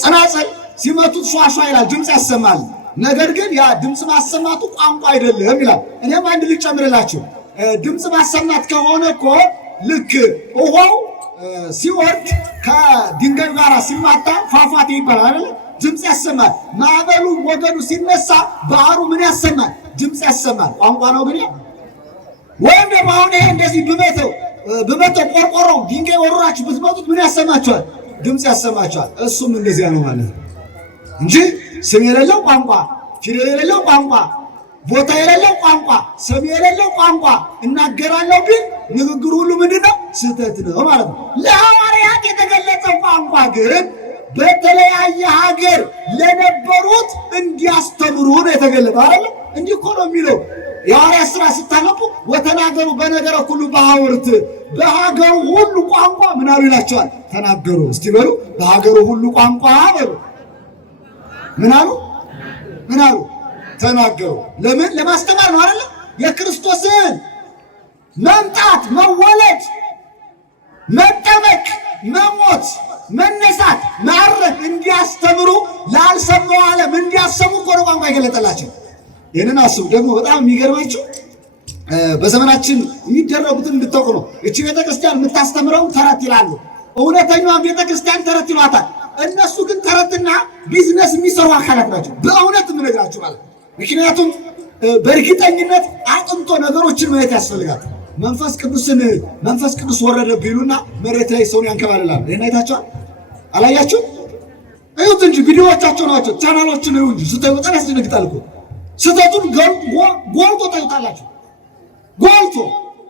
ጽናጽል ሲመቱት ሿሿ ይላል፣ ድምፅ ያሰማል። ነገር ግን ያ ድምፅ ማሰማቱ ቋንቋ አይደለም ይላል። እኔም አንድ ልጨምርላችሁ። ድምፅ ማሰማት ከሆነ እኮ ልክ ውሃው ሲወርድ ከድንጋዩ ጋር ሲማታ ፏፏቴ ይባላል አይደል? ድምፅ ያሰማል። ማዕበሉ ወገኑ ሲነሳ ባህሩ ምን ያሰማል? ድምፅ ያሰማል። ቋንቋ ነው ግን። ወይም ደግሞ አሁን ይሄ እንደዚህ ብመተው ቆርቆሮ ድንጋይ ወርራችሁ ብትመጡት ምን ያሰማችኋል? ድምፅ ያሰማችኋል። እሱም እንደዚያ ነው ማለት ነው እንጂ ስም የሌለው ቋንቋ፣ ፊደል የሌለው ቋንቋ፣ ቦታ የሌለው ቋንቋ፣ ሰሚ የሌለው ቋንቋ እናገራለሁ ቢል ንግግሩ ሁሉ ምንድነው? ስህተት ነው ማለት ነው። ለሐዋርያት የተገለጸው ቋንቋ ግን በተለያየ ሀገር ለነበሩት እንዲያስተምሩ ነው የተገለጠው አይደል? እንዲህ እኮ ነው የሚለው የሐዋርያት ሥራ ስታነቡ ወተናገሩ በነገረ ሁሉ በሐውርት በሀገሩ ሁሉ ቋንቋ ምን አሉ ይላቸዋል? ተናገሩ። እስቲ በሉ በሀገሩ ሁሉ ቋንቋ በሉ ምን አሉ? ምን አሉ? ተናገሩ። ለምን? ለማስተማር ነው አይደል? የክርስቶስን መምጣት፣ መወለድ፣ መጠመቅ፣ መሞት፣ መነሳት፣ ማረግ እንዲያስተምሩ ላልሰማው ዓለም እንዲያሰሙ እኮ ነው ቋንቋ የገለጠላቸው። ይህንን አስቡ። ደግሞ በጣም የሚገርማችሁ በዘመናችን የሚደረጉትን እንድታውቁ ነው። እቺ ቤተክርስቲያን የምታስተምረው ተረት ይላሉ። እውነተኛዋን ቤተክርስቲያን ተረት ይሏታል። እነሱ ግን ተረትና ቢዝነስ የሚሰሩ አካላት ናቸው። በእውነት የምነግራችሁ ማለት ነው። ምክንያቱም በእርግጠኝነት አጥንቶ ነገሮችን ማየት ያስፈልጋል። መንፈስ ቅዱስ ወረደ ቢሉና መሬት ላይ ሰውን ያንከባልላሉ። ይሄን አይታችኋል? አላያችሁ? እዩት እንጂ ቪዲዮዎቻቸው ናቸው። ቻናሎችን እዩ እንጂ ስታዩ በጣም ያስደነግጣል እኮ። ስህተቱን ጎልቶ ታዩታላችሁ። ጎልቶ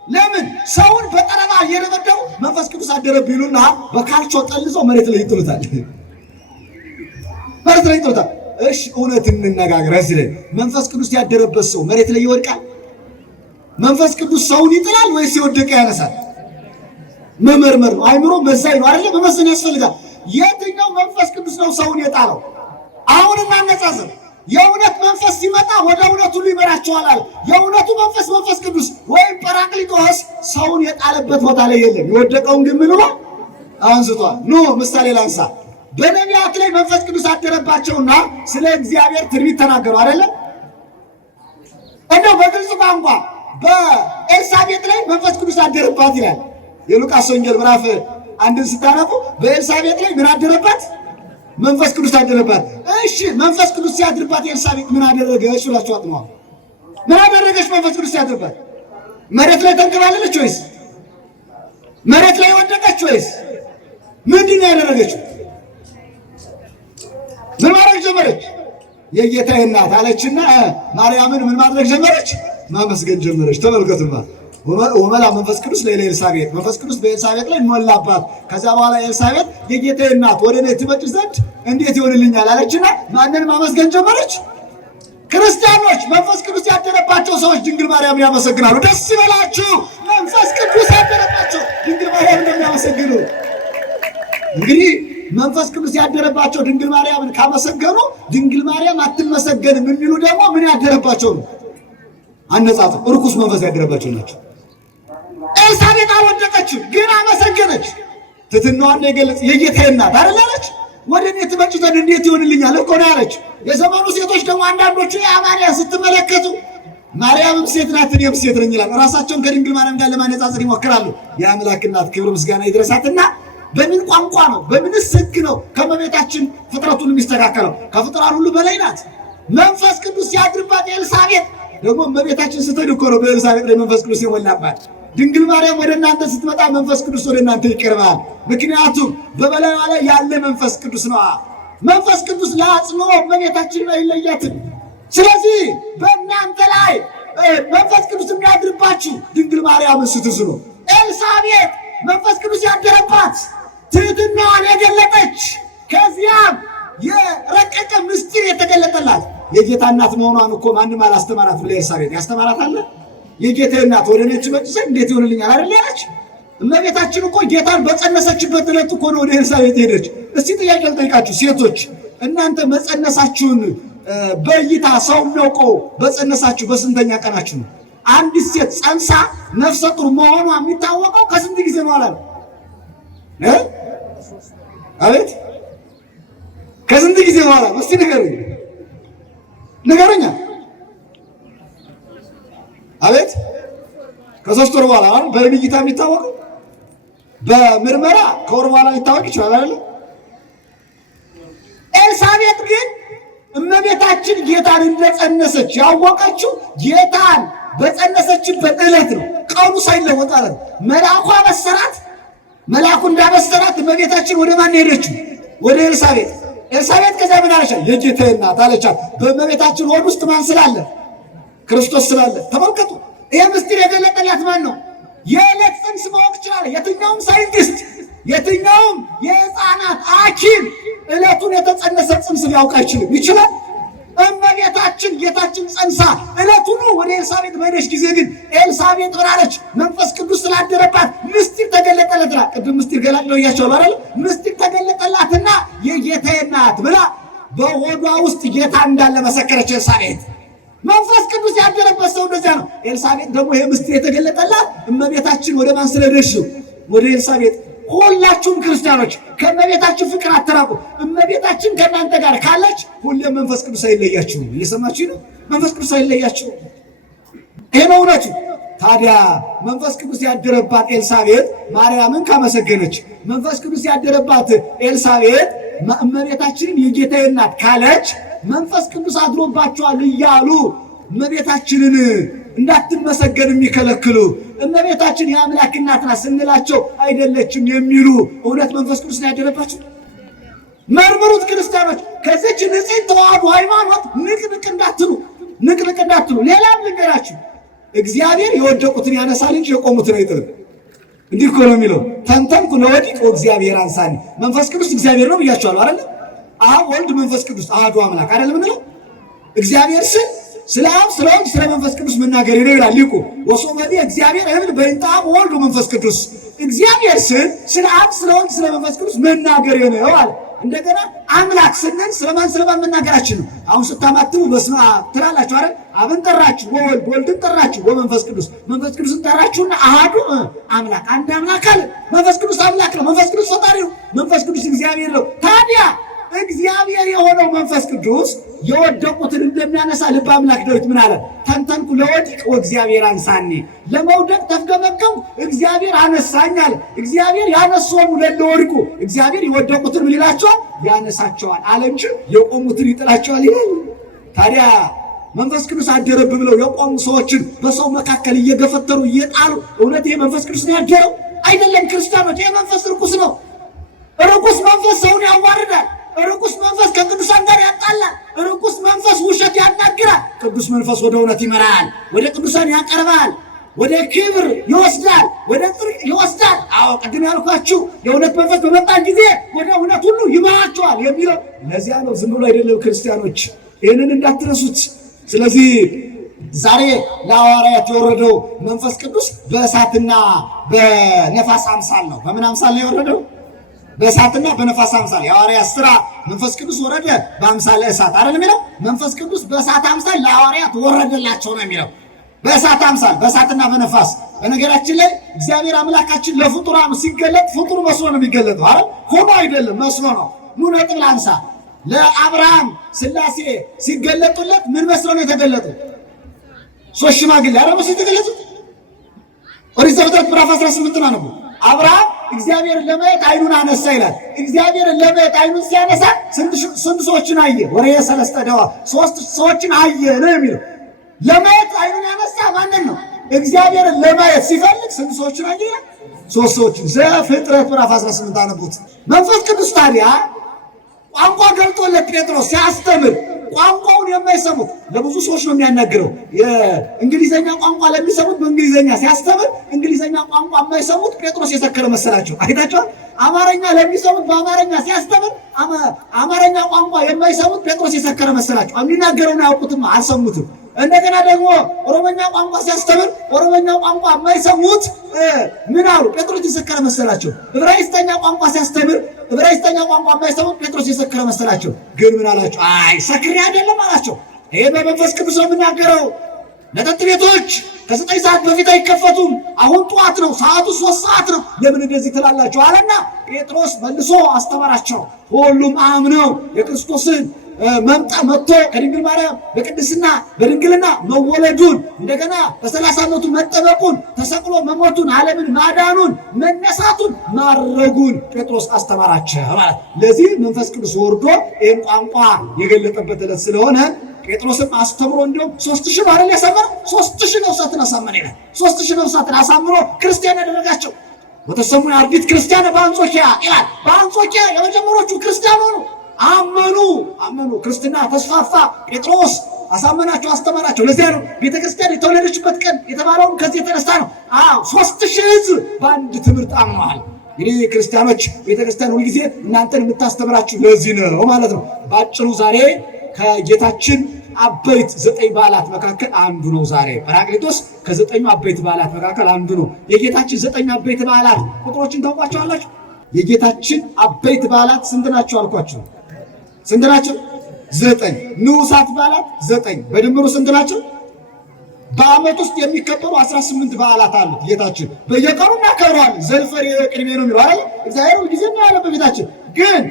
ለምን ሰውን በጠረባ እየደበደቡ መንፈስ ቅዱስ አደረ ቢሉና በካልቾ ጠልዘው መሬት ላይ ይጥሉታል። መሬት ላይ ይጥሉታል። እሺ እውነት እንነጋገር። እዚህ ላይ መንፈስ ቅዱስ ያደረበት ሰው መሬት ላይ ይወድቃል? መንፈስ ቅዱስ ሰውን ይጥላል ወይስ የወደቀ ያነሳል? መመርመር ነው። አይምሮ መዛኝ ነው አይደል? መመዘን ያስፈልጋል። የትኛው መንፈስ ቅዱስ ነው ሰውን የጣለው? አሁን እናነጻጽር። የእውነት መንፈስ ሲመጣ ወደ እውነት ሁሉ ይመራቸዋል አለ። የእውነቱ መንፈስ መንፈስ ቅዱስ ወይም ጰራቅሊጦስ ሰውን የጣለበት ቦታ ላይ የለም። የወደቀውን ግን ምን ብሎ አንስቷል። ኑ ምሳሌ ላንሳ። በነቢያት ላይ መንፈስ ቅዱስ አደረባቸውና ስለ እግዚአብሔር ትንቢት ተናገሩ አይደለም? እንደው በግልጽ ቋንቋ በኤልሳቤጥ ላይ መንፈስ ቅዱስ አደረባት ይላል የሉቃስ ወንጌል ምዕራፍ 1 ስታነቡ በኤልሳቤጥ ላይ ምን አደረባት? መንፈስ ቅዱስ አደረባት። እሺ መንፈስ ቅዱስ ሲያድርባት ኤልሳቤጥ ምን አደረገች ብላችሁ አጥኗ። ምን አደረገች? መንፈስ ቅዱስ ሲያድርባት መሬት ላይ ተንከባለለች ወይስ መሬት ላይ ወደቀች ወይስ ምንድን ነው ያደረገችው? ምን ማድረግ ጀመረች? የጌታዬ እናት አለችና ማርያምን ምን ማድረግ ጀመረች? ማመስገን ጀመረች። ተመልከቱማ ወመላ መንፈስ ቅዱስ ለኤልሳቤጥ መንፈስ ቅዱስ በኤልሳቤጥ ላይ ሞላባት። ከዛ በኋላ ኤልሳቤጥ የጌታዬ እናት ወደ እኔ ትመጪ ዘንድ እንዴት ይሆንልኛል አለችና ማንን ማመስገን ጀመረች? ክርስቲያኖች መንፈስ ቅዱስ ያደረባቸው ሰዎች ድንግል ማርያምን ያመሰግናሉ። ደስ ይበላችሁ። መንፈስ ቅዱስ ያደረባቸው ድንግል ማርያምን እንደሚያመሰግኑ እንግዲህ መንፈስ ቅዱስ ያደረባቸው ድንግል ማርያምን ካመሰገኑ ድንግል ማርያም አትመሰገንም የሚሉ ደግሞ ምን ያደረባቸው ነው? አነጻጽር እርኩስ መንፈስ ያደረባቸው ናቸው። ኤልሳቤጥ አልወደቀችም፣ ግን አመሰገነች። ትሕትናዋን የገለጸ የጌታዬ እናት አይደል አለች። ወደ እኔ ትመጪ ዘንድ እንዴት ይሆንልኛል እኮ ነው ያለች። የዘመኑ ሴቶች ደግሞ አንዳንዶቹ የአማርያ ስትመለከቱ ማርያምም ሴት ናት እኔም ሴት ነኝ ይላሉ። ራሳቸውን ከድንግል ማርያም ጋር ለማነጻጸር ይሞክራሉ። የአምላክ እናት ክብር ምስጋና ይድረሳትና በምን ቋንቋ ነው በምንስ ሕግ ነው ከመቤታችን ፍጥረቱን የሚስተካከለው? ከፍጥሯን ሁሉ በላይ ናት። መንፈስ ቅዱስ ሲያድርባት ኤልሳቤጥ ደግሞ እመቤታችን ስትሄድ እኮ ነው በኤልሳቤጥ ላይ መንፈስ ቅዱስ የሞላባት። ድንግል ማርያም ወደ እናንተ ስትመጣ መንፈስ ቅዱስ ወደ እናንተ ይቀርባል። ምክንያቱም በበላይዋ ላይ ያለ መንፈስ ቅዱስ ነው። መንፈስ ቅዱስ ለአጽንኦ እመቤታችንን አይለያትም። ስለዚህ በእናንተ ላይ መንፈስ ቅዱስ የሚያድርባችሁ ድንግል ማርያምን ስትስሉ፣ ኤልሳቤጥ መንፈስ ቅዱስ ያደረባት ትሕትናዋን የገለጠች ከዚያም የረቀቀ ምስጢር የተገለጠላት የጌታ እናት መሆኗን እኮ ማንም አላስተማራት ብለ ኤልሳቤጥ ያስተማራት አለ? የጌታ እናት ወደ እኔ ትመጪ ዘንድ እንዴት ይሆንልኛል አይደል ያለች። እመቤታችን እኮ ጌታን በጸነሰችበት ዕለት እኮ ነው ወደ ኤልሳቤጥ ሄደች። እስቲ ጥያቄ ልጠይቃችሁ ሴቶች፣ እናንተ መጸነሳችሁን በእይታ ሰው የሚያውቀው በጸነሳችሁ በስንተኛ ቀናችሁ ነው? አንዲት ሴት ጸንሳ ነፍሰ ጡር መሆኗ የሚታወቀው ከስንት ጊዜ ነው አላለ? አቤት ከስንት ጊዜ በኋላ? እስቲ ንገሩኛ። አቤት ከ3 ወር በኋላ አይደል? በእይታ የሚታወቀው በምርመራ ከወር በኋላ ሊታወቅ ይችላል አይደል? ኤልሳቤጥ ግን እመቤታችን ጌታን እንደጸነሰች ያወቀችው ጌታን በጸነሰችበት ዕለት ነው። ቀኑ ሳይለወጥ አለ መልአኩ አበሰራት። መልአኩ እንዳበሰራት እመቤታችን ወደ ማን ሄደችው? ወደ ኤልሳቤጥ። ኤልሳቤጥ ከዛ ምን አለቻት? የጌታዬ እናት አለቻት። በእመቤታችን ሆድ ውስጥ ማን ስላለ? ክርስቶስ ስላለ። ተመልከቱ። ይሄ ምስጢር የገለጠላት ማን ነው? የዕለት ጽንስ ማወቅ ይችላል። የትኛውም ሳይንቲስት፣ የትኛውም የሕፃናት ሐኪም ዕለቱን የተጸነሰ ጽንስ ሊያውቅ አይችልም። ይችላል? እመቤታችን ጌታችን ጸንሳ ዕለቱን ወደ ኤልሳቤጥ በሄደች ጊዜ ግን ኤልሳቤጥ ብላለች መንፈስ ቅዱስ ስላደረባት ምስጢር ተገለጠላትና፣ ቅድም ምስጢር ገላጭ ነው እያቸዋል አይደል? ምስጢር ተገለጠላትና የጌታዬ እናት ብላ በሆዷ ውስጥ ጌታ እንዳለ መሰከረች ኤልሳቤጥ። መንፈስ ቅዱስ ያደረበት ሰው እንደዚያ ነው። ኤልሳቤጥ ደግሞ ይሄ ምስጢር የተገለጠላት እመቤታችን ወደ ማን ስለሄደች ነው? ወደ ኤልሳቤጥ። ሁላችሁም ክርስቲያኖች ከእመቤታችን ፍቅር አትራቁ። እመቤታችን ከእናንተ ጋር ካለች ሁሌም መንፈስ ቅዱስ አይለያችሁም። እየሰማችሁ ነው? መንፈስ ቅዱስ አይለያችሁም። ይሄ ነው እውነቱ። ታዲያ መንፈስ ቅዱስ ያደረባት ኤልሳቤጥ ማርያምን ካመሰገነች፣ መንፈስ ቅዱስ ያደረባት ኤልሳቤጥ እመቤታችንን የጌታዬ እናት ካለች፣ መንፈስ ቅዱስ አድሮባቸዋል እያሉ እመቤታችንን እንዳትመሰገን የሚከለክሉ እመቤታችን የአምላክ እናት ናት ስንላቸው አይደለችም የሚሉ እውነት መንፈስ ቅዱስ ነው ያደረባቸው? መርምሩት ክርስቲያኖች። ከዚች ንጽሕት ተዋሕዶ ሃይማኖት ንቅንቅ እንዳትሉ። ሌላም ልንገራችሁ፣ እግዚአብሔር የወደቁትን ያነሳል እንጂ የቆሙትን አይጥልም። እንዲህ እኮ ነው የሚለው፣ ተንተንኩ ለወዲቅ ወእግዚአብሔር አንሳኒ። መንፈስ ቅዱስ እግዚአብሔር ነው ብያችኋለሁ አይደል? አብ ወልድ መንፈስ ቅዱስ አሐዱ አምላክ አይደል ምንለው? እግዚአብሔር ስለ አብ ስለ ወልድ ስለ መንፈስ ቅዱስ መናገር ነው ይላል ሊቁ። ወሶመዲ እግዚአብሔር እብል በእንተ አብ ወልድ መንፈስ ቅዱስ። እግዚአብሔር ስለ አብ ስለ ወልድ ስለ መንፈስ ቅዱስ መናገር ነው አለ። እንደገና አምላክ ስንል ስለማን መናገራችን ነው? አሁን ስታማትሙ በስመ አብ ትላላችሁ አይደል? አብን ጠራችሁ፣ ወልድን ጠራችሁ፣ ወመንፈስ ቅዱስን ጠራችሁና አሐዱ አምላክ አንድ አምላክ አለ። መንፈስ ቅዱስ አምላክ ነው። መንፈስ ቅዱስ ፈጣሪ ነው። መንፈስ ቅዱስ እግዚአብሔር ነው። ታዲያ እግዚአብሔር የሆነው መንፈስ ቅዱስ የወደቁትን እንደሚያነሳ ልበ አምላክ ዳዊት ምን አለ? ተንተንኩ ለወዲቅ ወእግዚአብሔር አንሳኒ። ለመውደቅ ተፍገመገምኩ እግዚአብሔር አነሳኝ አለ። እግዚአብሔር ያነሳው ለወድቁ፣ እግዚአብሔር የወደቁትን ምን ይላቸዋል? ያነሳቸዋል አለ እንጂ የቆሙትን ይጥላቸዋል ይላል። ታዲያ መንፈስ ቅዱስ አደረብ ብለው የቆሙ ሰዎችን በሰው መካከል እየገፈተሩ እየጣሉ እውነት ይሄ መንፈስ ቅዱስ ነው ያደረው? አይደለም ክርስቲያኖች፣ ይሄ መንፈስ ርኩስ ነው። ርኩስ መንፈስ ሰውን ያዋርዳል። ርኩስ መንፈስ ከቅዱሳን ጋር ያጣላል። ርኩስ መንፈስ ውሸት ያናግራል። ቅዱስ መንፈስ ወደ እውነት ይመራል፣ ወደ ቅዱሳን ያቀርባል፣ ወደ ክብር ይወስዳል፣ ወደ ጽድቅ ይወስዳል። አዎ ቅድም ያልኳችሁ የእውነት መንፈስ በመጣ ጊዜ ወደ እውነት ሁሉ ይመራቸዋል የሚለው ለዚያ ነው። ዝም ብሎ አይደለም ክርስቲያኖች፣ ይህንን እንዳትረሱት። ስለዚህ ዛሬ ለሐዋርያት የወረደው መንፈስ ቅዱስ በእሳትና በነፋስ አምሳል ነው። በምን አምሳል ነው የወረደው? በእሳትና በነፋስ አምሳል። የሐዋርያት ሥራ መንፈስ ቅዱስ ወረደ በአምሳለ እሳት አይደል የሚለው? መንፈስ ቅዱስ በእሳት አምሳል ለሐዋርያት ወረደላቸው ነው የሚለው። በእሳት አምሳል፣ በእሳትና በነፋስ። በነገራችን ላይ እግዚአብሔር አምላካችን ለፍጡራን ሲገለጥ ፍጡር መስሎ ነው የሚገለጠው አይደል? ሆኖ አይደለም፣ መስሎ ነው። ኑ ነጥብ ላንሳ። ለአብርሃም ሥላሴ ሲገለጡለት ምን መስሎ ነው የተገለጡ? ሶስት ሽማግሌ አረብ የተገለጡት። ኦሪት ዘፍጥረት ምዕራፍ 18 ነው። አብርሃም እግዚአብሔርን ለማየት አይኑን አነሳ ይላል። እግዚአብሔርን ለማየት አይኑን ሲያነሳ ስንት ሰዎችን አየ? ወሬ ሰለስተ ደዋ፣ ሶስት ሰዎችን አየ ነው የሚለው። ለማየት አይኑን ያነሳ ማንን ነው? እግዚአብሔርን ለማየት ሲፈልግ ስንት ሰዎችን አየ? ሶስት ሰዎችን። ዘፍጥረት ምዕራፍ 18 አነቡት። መንፈስ ቅዱስ ታዲያ ቋንቋ ገልጦለት ጴጥሮስ ሲያስተምር ቋንቋውን የማይሰሙት ለብዙ ሰዎች ነው የሚያናግረው። የእንግሊዘኛ ቋንቋ ለሚሰሙት በእንግሊዘኛ ሲያስተምር እንግሊዘኛ ቋንቋ የማይሰሙት ጴጥሮስ የሰከረ መሰላቸው። አይታችኋል። አማርኛ ለሚሰሙት በአማርኛ ሲያስተምር አማርኛ ቋንቋ የማይሰሙት ጴጥሮስ የሰከረ መሰላቸው። የሚናገረውን አያውቁትም፣ አልሰሙትም። እንደገና ደግሞ ኦሮሞኛ ቋንቋ ሲያስተምር ኦሮሞኛ ቋንቋ የማይሰሙት ምን አሉ? ጴጥሮስ የሰከረ መሰላቸው። ዕብራይስጥኛ ቋንቋ ሲያስተምር ዕብራይስጥኛ ቋንቋ የማይሰሙት ጴጥሮስ የሰከረ መሰላቸው። ግን ምን አላቸው? አይ ሰክሬ አይደለም አላቸው። ይሄ በመንፈስ ቅዱስ ነው የምናገረው። መጠጥ ቤቶች ከ9 ሰዓት በፊት አይከፈቱም። አሁን ጠዋት ነው፣ ሰዓቱ 3 ሰዓት ነው። ለምን እንደዚህ ትላላችሁ አለና ጴጥሮስ መልሶ አስተማራቸው። ሁሉም አምነው የክርስቶስን መጥቶ ከድንግል ማርያም በቅድስና በድንግልና መወለዱን እንደገና በ30 ዓመቱ መጠበቁን ተሰቅሎ መሞቱን ዓለምን ማዳኑን መነሳቱን ማረጉን ጴጥሮስ አስተማራቸው ማለት። ለዚህ መንፈስ ቅዱስ ወርዶ ይህን ቋንቋ የገለጠበት ዕለት ስለሆነ ጴጥሮስም አስተምሮ እንዲሁም 3000 አይደል ያሳመነው? 3000 ነፍሳትን አሳመነ ይላል። 3000 ነፍሳትን አሳምሮ ክርስቲያን ያደረጋቸው። ወተሰሙ አርዲት ክርስቲያን በአንጾኪያ ይላል። በአንጾኪያ የመጀመሪያዎቹ ክርስቲያን ሆኑ። አመኑ። ክርስትና ተስፋፋ። ጴጥሮስ አሳመናቸው፣ አስተማራቸው። ለዚያ ነው ቤተክርስቲያን የተወለደችበት ቀን የተባለውም ከዚህ የተነሳ ነው። 3000 ሕዝብ በአንድ ትምህርት አምነዋል። እንግዲህ ክርስቲያኖች ቤተክርስቲያን ሁልጊዜ እናንተን የምታስተምራችሁ ለዚህ ነው ማለት ነው። በአጭሩ ዛሬ ከጌታችን አበይት 9 በዓላት መካከል አንዱ ነው። ዛሬ ጰራቅሊጦስ ከ9 አበይት በዓላት መካከል አንዱ ነው። የጌታችን 9 አበይት በዓላት ቁጥሮችን ታውቋቸዋላችሁ? የጌታችን አበይት በዓላት ስንት ናቸው አልኳችሁ? ስንት ናቸው? 9። ንዑሳት በዓላት 9 በድምሩ ስንት ናቸው? በዓመት ውስጥ የሚከበሩ 18 በዓላት አሉት። ጌታችን በየቀኑ እናከብረዋለን። ዘልፈር የቅድሜ ነው የሚለው አይደል? እግዚአብሔር ሁልጊዜ ነው ያለ በፊታችን። ግን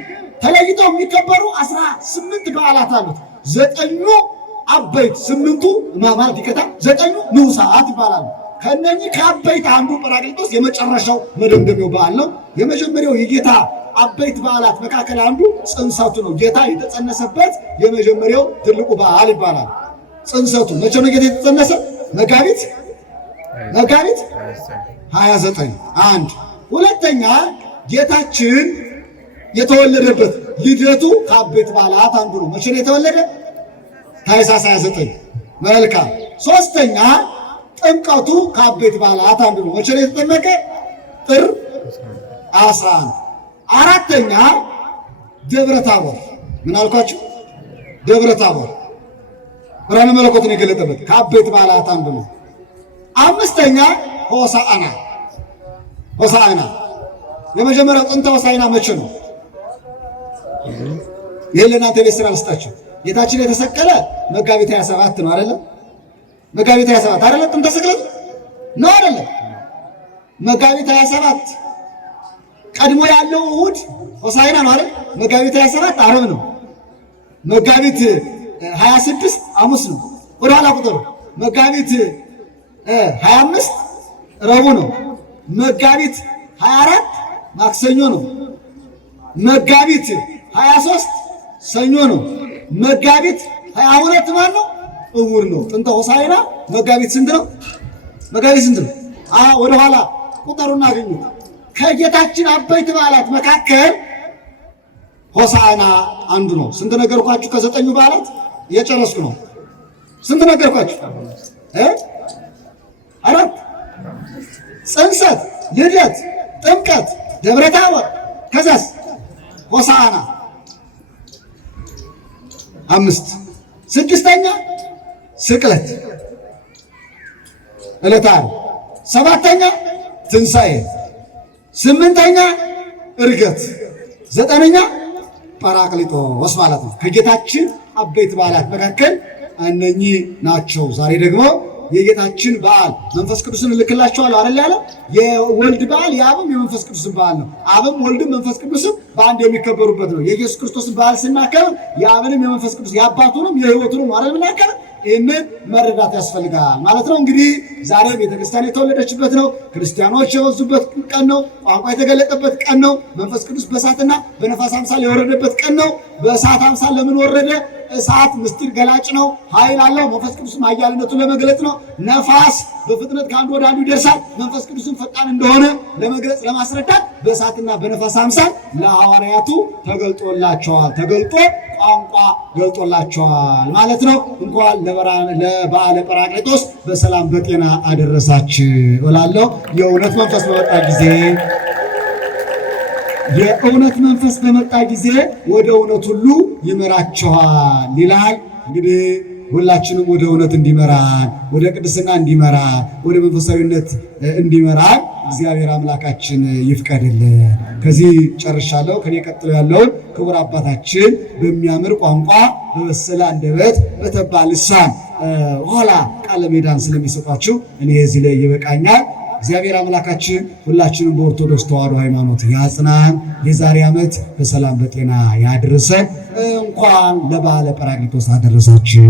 ተለይተው የሚከበሩ 18 በዓላት አሉት። 9ኙ አበይት፣ 8ቱ ማለት ይቀጣ 9ኙ ንዑሳት ይባላሉ። ከነኚህ ከአበይት አንዱ ጰራቅሊጦስ የመጨረሻው መደምደሚያው በዓል ነው። የመጀመሪያው የጌታ አበይት በዓላት መካከል አንዱ ጽንሰቱ ነው። ጌታ የተጸነሰበት የመጀመሪያው ትልቁ በዓል ይባላል። ጽንሰቱ መቼ ነው ጌታ የተጸነሰ? መጋቢት 29 አንድ። ሁለተኛ ጌታችን የተወለደበት ልደቱ ከአበይት በዓላት አንዱ ነው። መቼ ነው የተወለደ? ታኅሳስ 29 መልካም። ሶስተኛ ጥምቀቱ ከአበይት በዓላት አንዱ ነው። መቼ ነው የተጠመቀ? ጥር 11። አራተኛ ደብረ ታቦር። ምን አልኳችሁ? ደብረ ታቦር ብርሃነ መለኮትን የገለጠበት ከአበይት በዓላት አንዱ ነው። አምስተኛ ሆሳዕና። የመጀመሪያው ጥንተ ሆሳዕና መቼ ነው? ይሄን ለእናንተ ቤት ስራ ልስጣችሁ። ጌታችን የተሰቀለ መጋቢት 27 ነው አይደለም? መጋቢት 27 አይደለም? ጥንተ ስቅለት ነው አይደለም? መጋቢት 27 ቀድሞ ያለው እሑድ ሆሳዕና ነው አይደል? መጋቢት 27 ዓርብ ነው። መጋቢት 26 ሐሙስ ነው። ወደ ኋላ ቁጥሩ መጋቢት 25 ረቡዕ ነው። መጋቢት 24 ማክሰኞ ነው። መጋቢት 23 ሰኞ ነው። መጋቢት 22 ማን ነው? እሑድ ነው። ጥንተ ሆሳዕና መጋቢት ስንት ነው? መጋቢት ስንት ነው? ወደ ኋላ ቁጥሩን አገኙት። ከጌታችን አበይት በዓላት መካከል ሆሳዕና አንዱ ነው። ስንት ነገርኳችሁ? ከ9 በዓላት እየጨረስኩ ነው። ስንት ነገርኳችሁ? 4 ጽንሰት፣ ልደት፣ ጥምቀት፣ ደብረ ታቦር፣ ከዛስ ሆሳዕና 5። 6ኛ ስቅለት ዕለተ ዓርብ። 7ኛ ትንሣኤ። 8ኛ ዕርገት። 9ኛ ጰራቅሊጦስ ማለት ነው። ከጌታችን አበይት በዓላት መካከል እነኚህ ናቸው። ዛሬ ደግሞ የጌታችን በዓል መንፈስ ቅዱስን እልክላችኋለሁ አይደል ያለ የወልድ በዓል የአብም የመንፈስ ቅዱስን በዓል ነው። አብም ወልድም መንፈስ ቅዱስም በአንድ የሚከበሩበት ነው። የኢየሱስ ክርስቶስን በዓል ስናከብር የአብንም የመንፈስ ቅዱስ የአባቱንም የሕይወቱንም አይደል ምናከብር። ይህንን መረዳት ያስፈልጋል ማለት ነው። እንግዲህ ዛሬ ቤተክርስቲያን የተወለደችበት ነው። ክርስቲያኖች የበዙበት ቀን ነው። ቋንቋ የተገለጠበት ቀን ነው። መንፈስ ቅዱስ በእሳትና በነፋስ አምሳል የወረደበት ቀን ነው። በእሳት አምሳል ለምን ወረደ? እሳት ምስጢር ገላጭ ነው፣ ኃይል አለው። መንፈስ ቅዱስም ኃያልነቱን ለመግለጽ ነው። ነፋስ በፍጥነት ከአንዱ ወደ አንዱ ይደርሳል። መንፈስ ቅዱስም ፈጣን እንደሆነ ለመግለጽ ለማስረዳት በእሳትና በነፋስ አምሳል ለሐዋርያቱ ተገልጦላቸዋል። ተገልጦ ቋንቋ ገልጦላቸዋል ማለት ነው። እንኳን ለበዓለ ጰራቅሊጦስ በሰላም በጤና አደረሳችሁ እላለሁ። የእውነት መንፈስ በመጣ ጊዜ ወደ እውነት ሁሉ ይመራችኋል ይላል። እንግዲህ ሁላችንም ወደ እውነት እንዲመራን፣ ወደ ቅድስና እንዲመራን፣ ወደ መንፈሳዊነት እንዲመራን እግዚአብሔር አምላካችን ይፍቀድልን። ከዚህ ጨርሻለሁ። ከኔ ቀጥሎ ያለውን ክቡር አባታችን በሚያምር ቋንቋ በበሰለ አንደበት በተባ ልሳን ኋላ ቃለ ሜዳን ስለሚሰጧችሁ እኔ እዚህ ላይ ይበቃኛል። እግዚአብሔር አምላካችን ሁላችንም በኦርቶዶክስ ተዋሕዶ ሃይማኖት ያጽናን። የዛሬ ዓመት በሰላም በጤና ያድርሰን። እንኳን ለበዓለ ጰራቅሊጦስ አደረሳችሁ።